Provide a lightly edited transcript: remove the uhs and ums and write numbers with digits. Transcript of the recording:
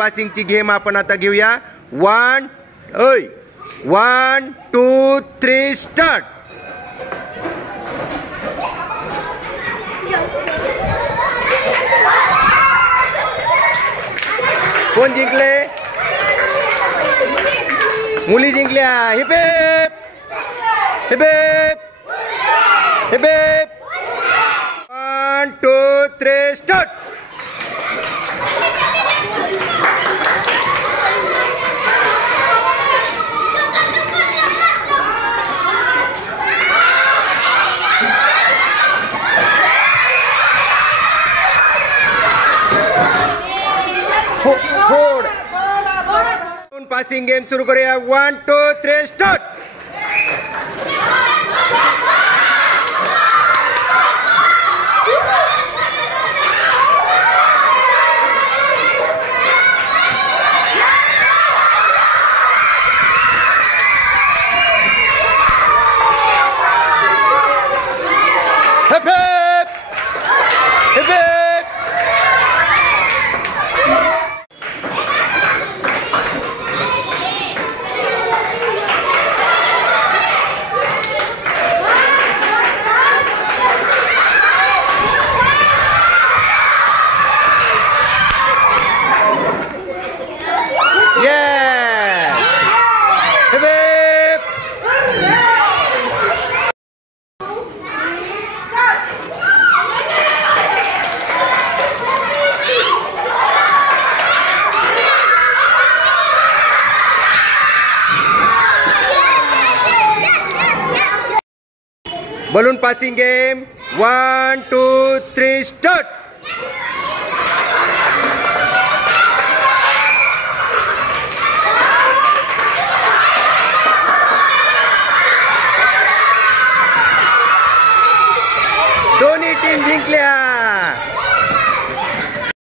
पासिंगची गेम आपण आता घेऊया. 1 2 3 स्टार्ट. कोण जिंकले? मुली जिंकल्या. Hip hip hip hip. 1 2 3 start. Passing game सुरू करूया. 1 2 3 स्टार्ट. Balloon passing game. 1 2 3 स्टार्ट. दोन्ही टीम जिंकल्या.